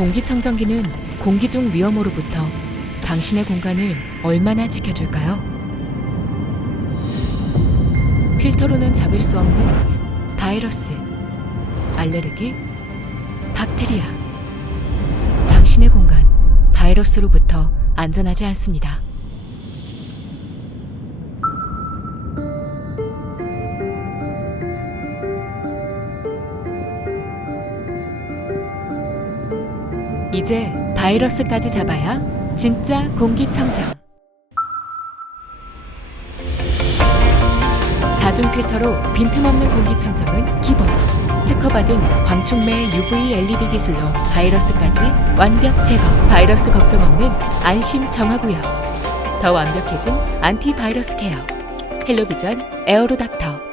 공기청정기는 공기 중 위험으로부터 당신의 공간을 얼마나 지켜줄까요? 필터로는 잡을 수 없는 바이러스, 알레르기, 박테리아. 당신의 공간, 바이러스로부터 안전하지 않습니다. 이제 바이러스까지 잡아야 진짜 공기청정. 사중 필터로 빈틈없는 공기청정은 기본. 특허받은 광촉매 UV LED 기술로 바이러스까지 완벽 제거. 바이러스 걱정 없는 안심 정화구역. 더 완벽해진 안티바이러스 케어. 헬로비전 에어로닥터.